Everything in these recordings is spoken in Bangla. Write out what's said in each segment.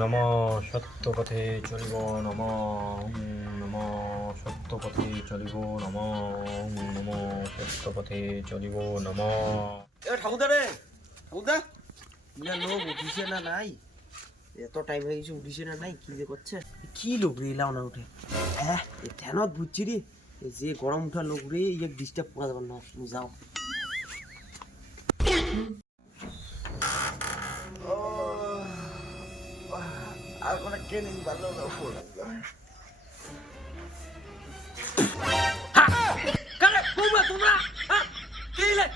নম সত্যপথে চলিব নম নম সত্যপথে চলিব নম নম সত্যপথে চলিব নম। ঠাকুরদা রে, ঠাকুরদা না লোক উঠিছে না নাই? এত টাইম হয়ে গেছে, উঠিছে না নাই? কি যে করছে? কি লোক রে, এলাও না উঠে। হ্যাঁ ধ্যানত বুঝছি রে। যে গরম উঠা লোক রে ইয়ে ডিস্টার্ব করা যাবে না। যাও। আর কোনো ট্রেনিং ভালো না কারে তোমরা তোমরা হ্যাঁ কি লে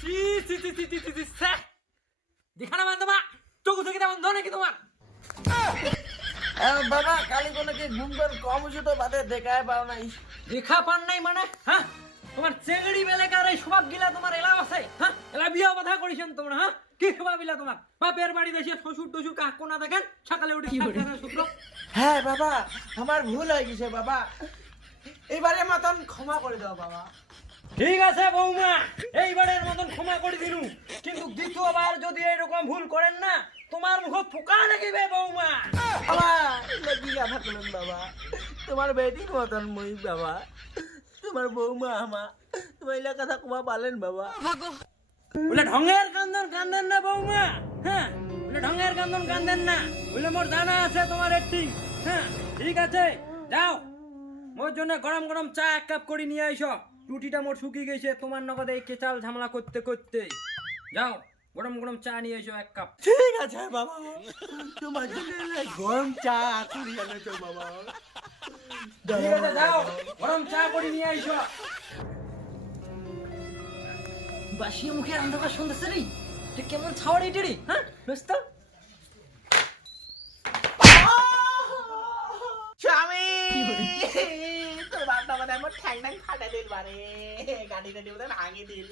সি সি সি সি সি সি সি সে দেখা না মান তোমার চোখ থেকে তেমন ধরে কি তোমার বাবা, কালি কোনো কি ঘুম কম হয়েছে তো বাদে দেখায় পাও নাই। দেখা পান নাই মানে? হ্যাঁ? তোমার চেংড়ি বেলেকার এই স্বভাব গিলা তোমার এলাও আছে হ্যাঁ? এলা বিয়া কথা করেছেন তোমরা হ্যাঁ? কি স্বভাব গিলা তোমার? বাপের বাড়ি দেশে শ্বশুর টশুর কাক কোনা দেখেন? সকালে উঠে কি শুক্র। হ্যাঁ বাবা আমার ভুল হয়ে গেছে বাবা। এবারে মতন ক্ষমা করে দাও বাবা। ঠিক আছে বৌমা এইবারের মতন ক্ষমা করে দিলু কিন্তু দ্বিতীয়বার যদি এরকম ভুল করেন না তোমার মুখ ফোকা লাগিবে বৌমা। বাবা এটা কথা বাবা। তোমার বেটির মতন মই বাবা। তোমার বৌমা আমা তোমার এলা কথা কমা পালেন বাবা। বলে ঢঙ্গের কান্দন কান্দেন না বৌমা হ্যাঁ? বলে ঢঙ্গের কান্দন কান্দেন না। বলে মোর জানা আছে তোমার একটি হ্যাঁ? ঠিক আছে যাও। মোর জন্য গরম গরম চা এক কাপ করে নিয়ে আইসো। রুটিটা মোর শুকিয়ে গেছে তোমার নগদে এই কেচাল ঝামেলা করতে করতে। যাও গরম গরম চা নিয়ে এসো এক কাপ। ঠিক আছে বাবা। তোমার জন্য গরম চা করি এনেছো বাবা। ঠিক আছে যাও। গরম চা করে নিয়ে আইসো। বাসিয়ে মুখে অন্ধকার শুনতেছে রে। তুই কেমন ছাওয়ার এটি রে হ্যাঁ? ব্যস্ত? স্বামী! তোর বাপটা মানে আমার ঠ্যাং ঠ্যাং ফাটা দিল বারে গাড়িটা দিয়ে বোধহয় ভাঙে দিল।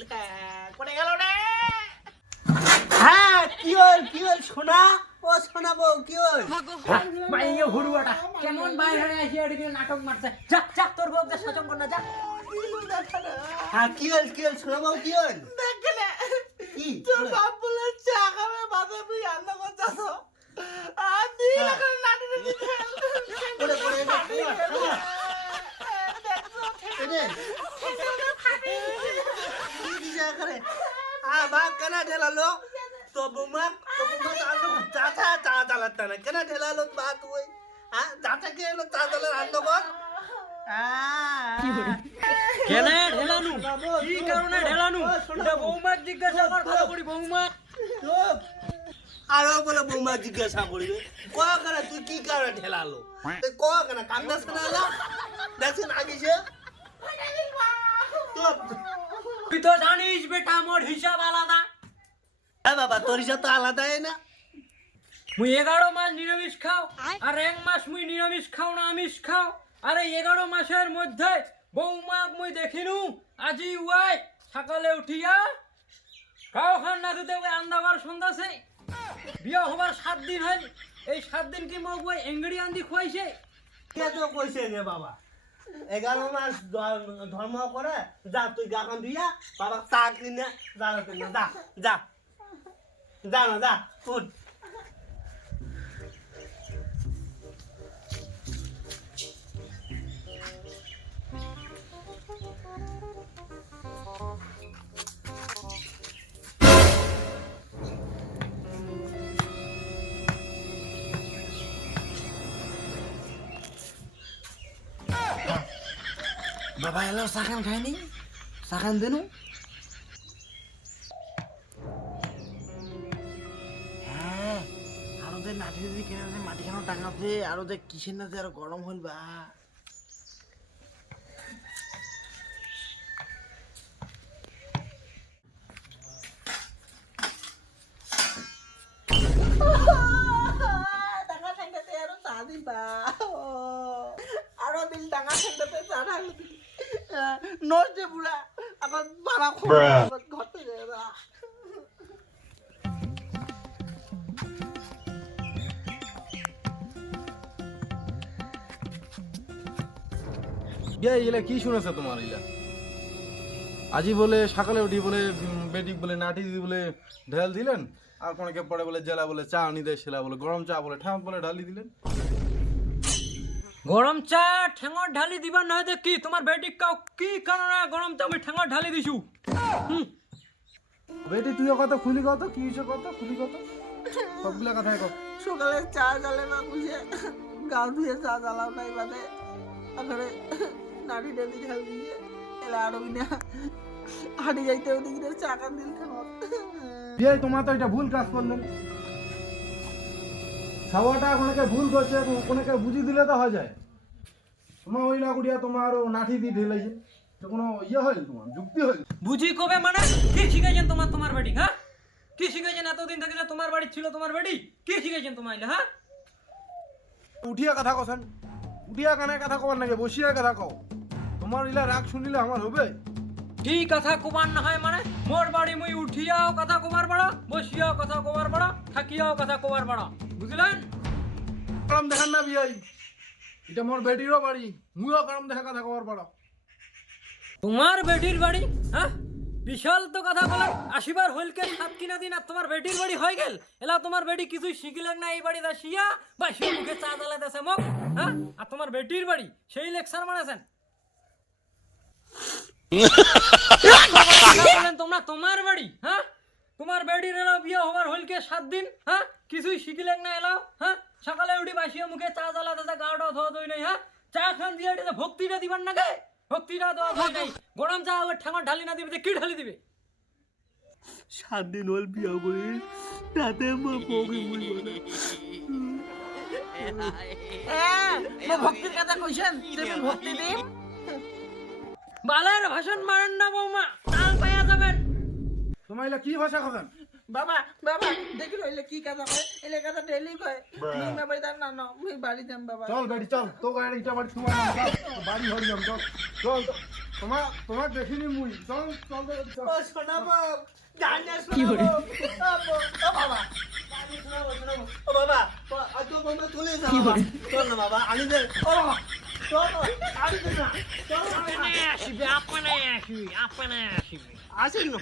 কোনে গেল রে? হ্যাঁ কি হল কি হল শোনা? ও শোনা বউ কি হল? বাইয়ে হুড়ুয়াটা কেমন বাইরে হয়ে আসি এদিকে নাটক মারছে। যা যা তোর বউ সচন কর না যা। হ্যাঁ কি হল কি হল শোনা বউ কি হল? কি? তোর বাপ বলে চা খাবে বাবা তুই রান্না করছাস আর দিন এখন নাটুরে দিতে পড়ে পড়ে এটা কেনা ঢেলালো তো বুমা তো বুমা আলো চাচা চা চালাতে না। কেনা ঢেলালো বা তুই? হ্যাঁ চাচা কে এলো চা চালার আনন্দ কর কেনে ঢেলানু? কি কারণে ঢেলানু? এটা বৌমাক জিজ্ঞাসা কর ভালো করি বৌমা। আরও বলে বৌমা জিজ্ঞাসা করবে। কয়া করে তুই কি কারণে ঠেলালো তুই কয়া কেন কান্দা শোনালো দেখছেন আগিছে তো তুই তো জানিস বেটা মোর হিসাব আলাদা। বাবা তোর হিসাব তো আলাদাই না। মুই এগারো মাস নিরামিষ খাও আর এক মাস মুই নিরামিষ খাও না আমিষ খাও। আর এই এগারো মাসের মধ্যে বৌমাক মুই দেখিনু আজি ওয়াই সকালে উঠিয়া খাও খান না দিতে ওই আন্দাবার সন্ধ্যাছে বিয়া হবার সাত দিন হল এই সাত দিন কি মোক ওই এঙ্গড়ি আন্দি খুয়াইছে? কে তো কইছে রে বাবা? এগারো মাস ধর্ম করে যা তুই গান দিয়া বাবা চা কিনে যা যা। যা যা না যা উঠ বাবা এলো চাখান খায়নি চাখান দেনু নাটি যদি কেনা যে মাটি খানো টাঙাতে আরও যে কিসের না যে আরও গরম হল বা আরও চা দিবা। আরও দিল টাকা থাকতে চা ঢালি আমার বাবা ঘর থেকে ইয়া এগুলা কি শুনেছে তোমার এগুলা আজি বলে সকালে উঠি বলে উম, বেটি বলে নাটি দিদি বলে ঢেল দিলেন আর কোনকে পড়ে বলে জেলা বলে চা আনি দেয় সেলা বলে গরম চা বলে ঠাম বলে ঢালি দিলেন। গরম চা ঠেঙর ঢালি দিবা না দে কি? তোমার বেটি কাউ কি কারণে গরম চা আমি ঠেঙর ঢালি দিছু? হুম। বেটি তুইও কত খুলি কত কি হয়েছে কত খুলি কত? সবগুলা কথাই কত সকালে চা জ্বালে না বুঝে গাও ধুয়ে চা জ্বালাও নাই মানে আরও না হাঁটি যাইতে ওদিকে চা কান দিল ঠেঙত দিয়ে তোমার তো এটা ভুল কাজ করলেন খাওয়াটা কোনকে ভুল করছে কোনকে বুঝি দিলে তো হয়ে যায়। তোমার ওই না কুড়িয়া তোমার ও নাঠি দিয়ে ঢেলেছে তো কোনো ইয়ে হইল তোমার যুক্তি হইল বুঝি কবে মানে? কি শিখেছেন তোমার তোমার বেটি হ্যাঁ? কি শিখেছেন এতদিন থেকে যে তোমার বাড়ি ছিল তোমার বেটি কি শিখেছেন তোমার হ্যাঁ? উঠিয়া কথা কছেন উঠিয়া কানে কথা কবার নাকি? বসিয়া কথা কও। তোমার ইলা রাগ শুনিলে আমার হবে? কি কথা কুমার না হয় মানে? মোর বাড়ি মুই উঠিয়াও কথা কুমার বাড়া বসিয়াও কথা কুমার বাড়া থাকিয়াও কথা কুমার বাড়া। বুঝলেন? কারণ দেখান না বিয়াই এটা মোর বেটিরও বাড়ি মুইও কারণ দেখা কথা কবার পারো তোমার বেটির বাড়ি? হ্যাঁ? বিশাল তো কথা বলেন আসিবার হইলকে সাত কিনা দিন আর তোমার বেটির বাড়ি হয়ে গেল। এলা তোমার বেটি কিছুই শিখিলেন না এই বাড়িতে আসিয়া বা সে মুখে চা জ্বালাইতেছে মোক হ্যাঁ? আর তোমার বেটির বাড়ি সেই লেকচার মানেছেন। তোমরা তোমার বাড়ি হ্যাঁ তোমার বেটির এলাও বিয়ে হবার হইলকে সাত দিন হ্যাঁ কিছুই শিখিলেন না এলাও হ্যাঁ সকালে উঠি বাসিয়া মুখে চা জ্বালাতেছে গাওটা ধোয়া ধুই নাই হ্যাঁ চা খান দিয়ে ভক্তিটা দিবার না গে ভক্তিটা দেওয়া ধোয়া নাই গরম চা আবার ঠাঙর ঢালি না দিবে কি ঢালি দিবে সাত দিন হল বিয়া করে তাতে মা বউকে বুঝব না ভক্তির কথা কইছেন তুমি ভক্তি দিন বালের ভাষণ মারেন না বৌমা টান পাইয়া যাবেন। তোমার কি ভাষা খাবেন বাবা বাবা দেখি রইলে কি কথা কয় এলে কথা ডেলি কয়। মুই মা বাড়ি না না মুই বাড়ি যাম বাবা। চল বেটি চল। তো গাড়ি ইটা বাড়ি তোমার বাড়ি হরি যাম চল। চল। তোমার তোমার দেখিনি মুই। চল চল চল ও সোনা বাপ গানে শোনাবো ও বাবা। ও বাবা আজ তো বন্ধ তুলে যা বাবা। চল না বাবা। আনি দে। ও বাবা। আসিবে আপনে আসিবে আপনে আসিবে আসেন না